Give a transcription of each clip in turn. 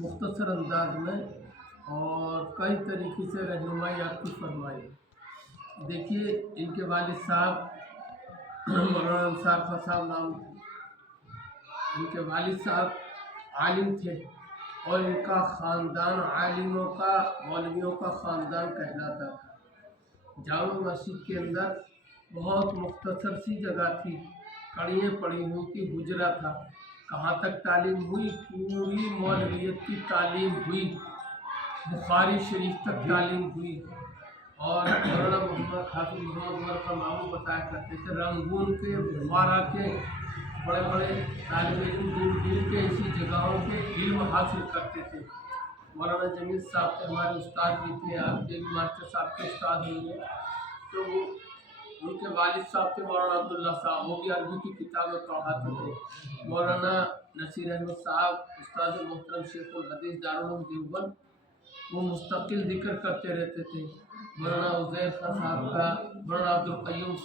मुख्तसर अंदाज में और कई तरीके से रहनुमाई आपकी फरमाई। देखिए, इनके वालिद साहब मौलाना अंसार खां साहब नाम थे। इनके वालिद साहब आलिम थे और इनका ख़ानदान आलिमों का, मौलवियों का ख़ानदान कहलाता था। जामा मस्जिद के अंदर बहुत मुख्तसर सी जगह थी, कड़ियाँ पड़ी हुई थी, हुजरा था। कहाँ तक तालीम हुई? पूरी मौलवियत की तालीम हुई, बुखारी शरीफ तक तालीम हुई। और मौलाना मोहम्मद हाफिज मोहम्मद उमर का मामू बताया करते थे, रंगून के, बुखारा के बड़े बड़े तालिब इल्म दूर दूर के ऐसी जगहों के इल्म हासिल करते थे। मौलाना जमील साहब के हमारे उस्ताद भी थे, आपके भी मास्टर साहब के उस्ताद होंगे। तो उनके वालिद साहब थे मौलाना अब्दुल्ला साहब, वो भी अरबी की किताबें पढ़ाते थे। मौलाना नसीर अहमद साहब उस्ताद मोहतरम शेखुल हदीस दारुल उलूम देवबंद, वो मुस्तकिल जिक्र करते रहते थे। मौलाना उज़ैर खां साहब का, मौलाना अब्दुल क़य्यूम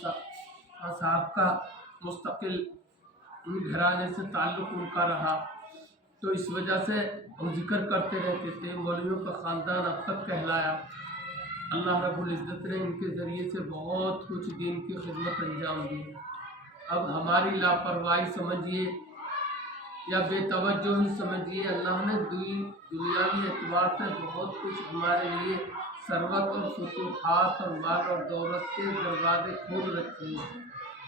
खां साहब का मुस्तकिल उन घराने से ताल्लुक़ उनका रहा, तो इस वजह से हम जिक्र करते रहते थे। मौलवियों का ख़ानदान अब तक कहलाया। अल्लाह रब्बुल इज़्ज़त ने इनके ज़रिए से बहुत कुछ दीन की खिदमत अंजाम दी। अब हमारी लापरवाही समझिए या बेतवज्जोही समझिए, अल्लाह ने दुनियावी एतबार से बहुत कुछ हमारे लिए सरवत और फुतूहात और माल और दौलत के दरवाजे खोल रखे हैं,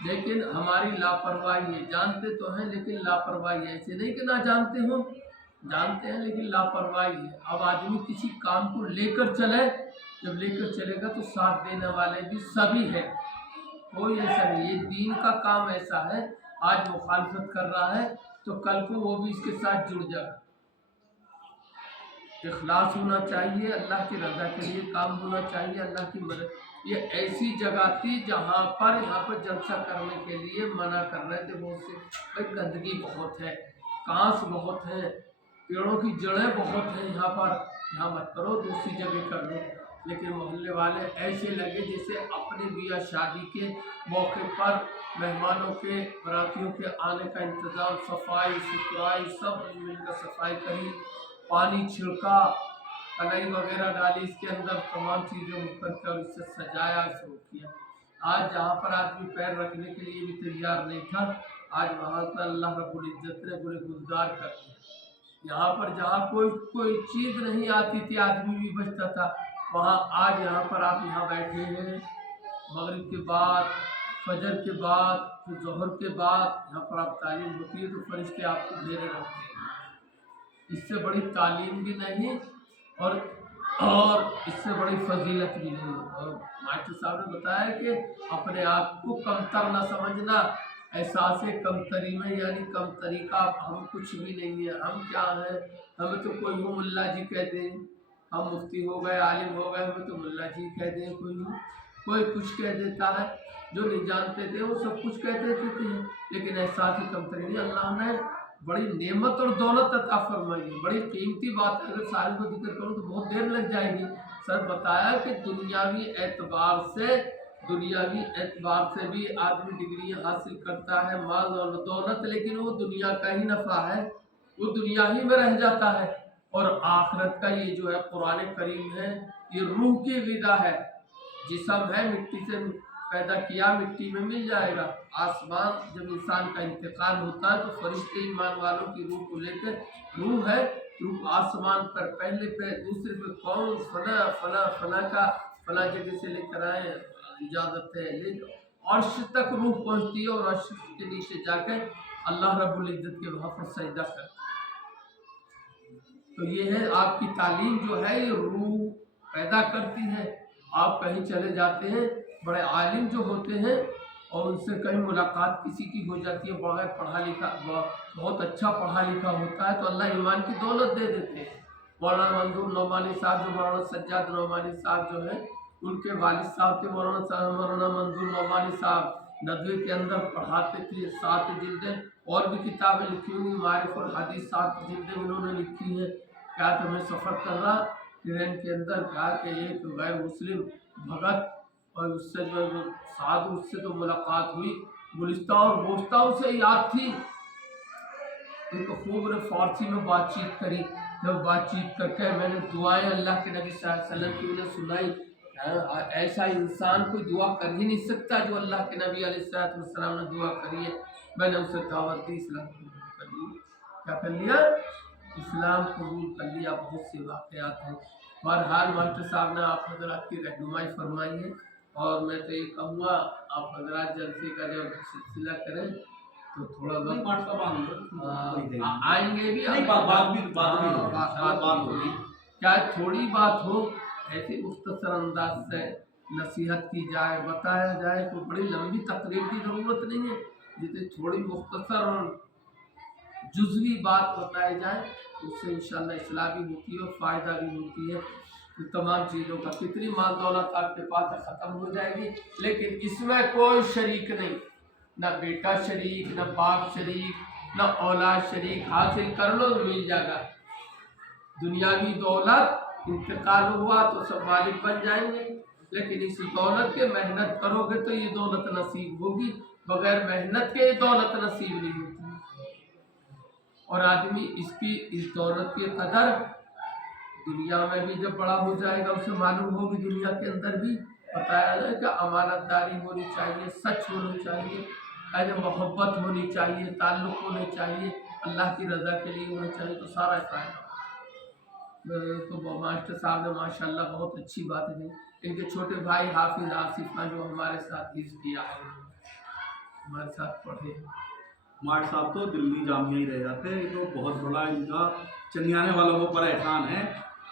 लेकिन हमारी लापरवाही है। जानते तो हैं लेकिन लापरवाही है। ऐसे नहीं कि ना जानते हो, जानते हैं लेकिन लापरवाही है। अब आदमी किसी काम को लेकर चले, जब लेकर चलेगा तो साथ देने वाले भी सभी हैं, कोई ऐसा नहीं। ये दीन का काम ऐसा है, आज मुखालफत कर रहा है तो कल को वो भी इसके साथ जुड़ जाएगा। इखलास होना चाहिए, अल्लाह की रज़ा के लिए काम होना चाहिए, अल्लाह की मदद। ये ऐसी जगह थी जहाँ पर जलसा करने के लिए मना कर रहे थे बहुत से, भाई गंदगी बहुत है, कांस बहुत है, पेड़ों की जड़ें बहुत हैं, यहाँ मत करो, दूसरी जगह कर लो। लेकिन मोहल्ले वाले ऐसे लगे जैसे अपने बिया शादी के मौके पर मेहमानों के, बरातियों के आने का इंतज़ाम, सफाई सुथराई सब मिलकर सफाई करी, पानी छिड़का, कलाई वगैरह डाली इसके अंदर, तमाम चीज़ें ऊपर की और इससे सजाया, शुरू किया। आज जहाँ पर आदमी पैर रखने के लिए भी तैयार नहीं था, आज वहाँ पर अल्लाह रब्बुल इज़्ज़त ने बुरे गुलजार कर दिया। यहाँ पर जहाँ कोई चीज़ नहीं आती थी, आदमी भी बचता था, वहाँ आज यहाँ पर आप यहाँ बैठे हैं, मगरिब के बाद, फजर के बाद, फिर ज़ोहर के बाद यहाँ पर आप तालीम होती है तो फरिश्ते आपको घेरे रखते हैं। इससे बड़ी तालीम भी नहीं और इससे बड़ी फजीलत भी नहीं। और मास्टर साहब ने बताया कि अपने आप को कमतर न समझना, एहसास कमतरी में, यानी कमतरी का हम कुछ भी नहीं है। हम क्या हैं? हमें तो कोई हो मुल्ला जी कह दे, हम मुफ्ती हो गए, आलिम हो गए, हमें तो मुल्ला जी कह दे, कोई कुछ कह देता है। जो नहीं जानते थे वो सब कुछ कह देते थे, लेकिन एहसास कमतरी नहीं। अल्लाह ने बड़ी नेमत और दौलत अता फरमाई है, बड़ी कीमती बात है। अगर सारी को जिक्र करूँ तो बहुत देर लग जाएगी। सर बताया कि दुनियावी एतबार से भी आदमी डिग्रियां हासिल करता है, माल और दौलत, लेकिन वो दुनिया का ही नफ़ा है, वो दुनिया ही में रह जाता है। और आखिरत का ये जो है कुरान करीम है, ये रूह की ग़िज़ा है। जिस्म है मिट्टी से पैदा किया, मिट्टी में मिल जाएगा। आसमान जब इंसान का इंतकाल होता है तो फरिश्ते ईमान वालों की रूह को लेकर, रूह है, रूह आसमान पर पहले पे दूसरे पे कौन फला जगह से लेकर आए, इजाज़त है, ले अर्श तक रूह पहुँचती है और अर्श के नीचे जाकर अल्लाह रब्बुल इज़्ज़त के वहाँ पर सजदा करती है। तो ये है आपकी तालीम जो है, ये रूह पैदा करती है। आप कहीं चले जाते हैं, बड़े आलिम जो होते हैं और उनसे कहीं मुलाकात किसी की हो जाती है, बगैर पढ़ा लिखा, बहुत अच्छा पढ़ा लिखा होता है, तो अल्लाह ईमान की दौलत दे देते हैं। मौलाना मंजूर नौमानी साहब, जो मौलाना सज्जाद नौमानी साहब जो हैं, उनके वालिद साहब थे मौलाना मंजूर नौमानी साहब, नदवे के अंदर पढ़ाते थे। 7 जिल्दें और भी किताबें लिखी हुई, मारिफुल हदीस 7 जिल्दें उन्होंने लिखी हैं। क्या तुम्हें सफ़र कर रहा ट्रेन के अंदर, कहा कि एक गैर मुस्लिम भगत और उससे जो साधु, उससे तो मुलाकात हुई, गुलिस्तान और बोस्तान से याद थी, उनको खूब ने फारसी में बातचीत करी। جب بات چیت کر کے میں نے دعائیں اللہ کے نبی صلی اللہ علیہ وسلم کی انہیں سنائی. ایسا انسان کوئی دعا کر ہی نہیں سکتا جو اللہ کے نبی علیہ السلام نے دعا کری ہے. میں نے اسے دعوت دی، اسلام قبول کر لی. کیا کر لیا؟ اسلام قبول کر لیا. بہت سے واقعات ہیں. بہرحال ماسٹر صاحب نے آپ حضرات کی رہنمائی فرمائی ہے، اور میں تو یہ کہوں گا آپ حضرات جلسے کا جب سلسلہ کریں تو تھوڑا وقت آئیں گے بھی، بات ہوگی. کیا تھوڑی بات ہو، ایسے مختصر انداز سے نصیحت کی جائے، بتایا جائے، تو بڑی لمبی تقریر کی ضرورت نہیں ہے. جتنی تھوڑی مختصر اور جزوی بات بتائی جائے اس سے انشاءاللہ اصلاح بھی ہوتی ہے اور فائدہ بھی ہوتی ہے. تمام چیزوں کا کتنی مال دولت آپ کے پاس ختم ہو جائے گی، لیکن اس میں کوئی شریک نہیں، نہ بیٹا شریک، نہ باپ شریک، نہ اولاد شریک. حاصل کر لو مل جائے گا. دنیاوی دولت انتقال ہوا تو سب مالک بن جائیں گے، لیکن اس دولت کے محنت کرو گے تو یہ دولت نصیب ہوگی. بغیر محنت کے یہ دولت نصیب نہیں ہوتی. اور آدمی اس دولت کی قدر دنیا میں بھی جب بڑا ہو جائے گا اسے معلوم ہوگی. دنیا کے اندر بھی بتایا جائے کہ امانت داری ہونی چاہیے، سچ ہونی چاہیے، محبت ہونی چاہیے، تعلق ہونے چاہیے، اللہ کی رضا کے لیے ہونا چاہیے، تو سارا فائدہ. تو ماسٹر صاحب نے ماشاءاللہ بہت اچھی بات ہے. ان کے چھوٹے بھائی حافظ آصف خان جو ہمارے ساتھ حفظ کیا ہے، ہمارے ساتھ پڑھے. ماسٹر صاحب تو دلی جامعہ ہی رہ جاتے ہیں. یہ تو بہت بڑا ان کا چندیانے والوں کو پر احسان ہے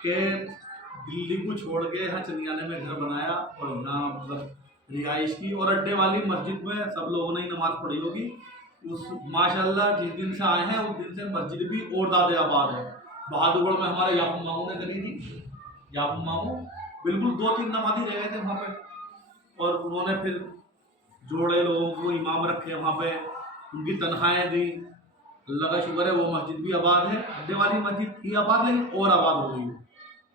کہ دلی کو چھوڑ کے یہاں چندیانے میں گھر بنایا اور یہاں مطلب رہائش کی. اور اڈے والی مسجد میں سب لوگوں نے ہی نماز پڑھی ہوگی. اس ماشاءاللہ جس دن سے آئے ہیں اس دن سے مسجد بھی اور زیادہ آباد ہے. بہادرگڑھ میں ہمارے یعقوب ماموں نے کری تھی. یعقوب ماموں بالکل 2-3 نمازی رہ گئے تھے وہاں پہ، اور انہوں نے پھر جوڑے لوگوں کو امام رکھے وہاں پہ، ان کی تنخواہیں دی. اللہ کا شکر ہے وہ مسجد بھی آباد ہے. اڈے والی مسجد تھی آباد لیکن اور آباد ہو گئی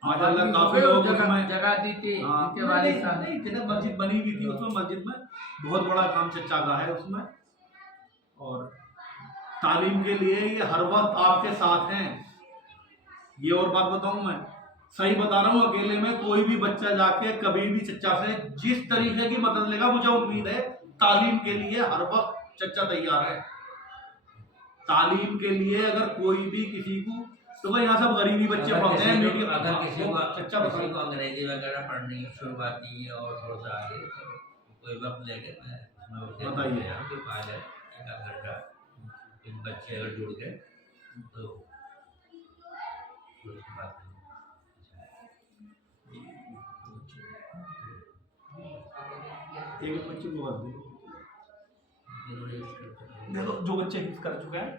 ماشاءاللہ. کافی لوگ اس میں جگہ دی تھی جگہ مسجد بنی ہوئی تھی. اس میں مسجد میں بہت بڑا کام چچا کا ہے اس میں. اور تعلیم کے لیے یہ ہر وقت آپ کے ساتھ ہیں. یہ اور بات بتاؤں، میں صحیح بتا رہا ہوں، اکیلے میں کوئی بھی بچہ جا کے کبھی بھی چچا سے جس طریقے کی مدد لے گا، مجھے امید ہے تعلیم کے لیے ہر وقت چچا تیار ہے. تعلیم کے لیے اگر کوئی بھی کسی کو، تو یہاں سب غریبی بچے پڑھتے ہیں. اگر کسی کو انگریزی وغیرہ پڑھنی ہے، شروعاتی ہے اور تھوڑا سا آگے، تو کوئی وقت لے کے میں بتائیے کوئی فائل ہے 1 گھنٹہ، بچے اگر جڑ گئے تو ایک بچے کو جو بچے حفظ کر چکے ہیں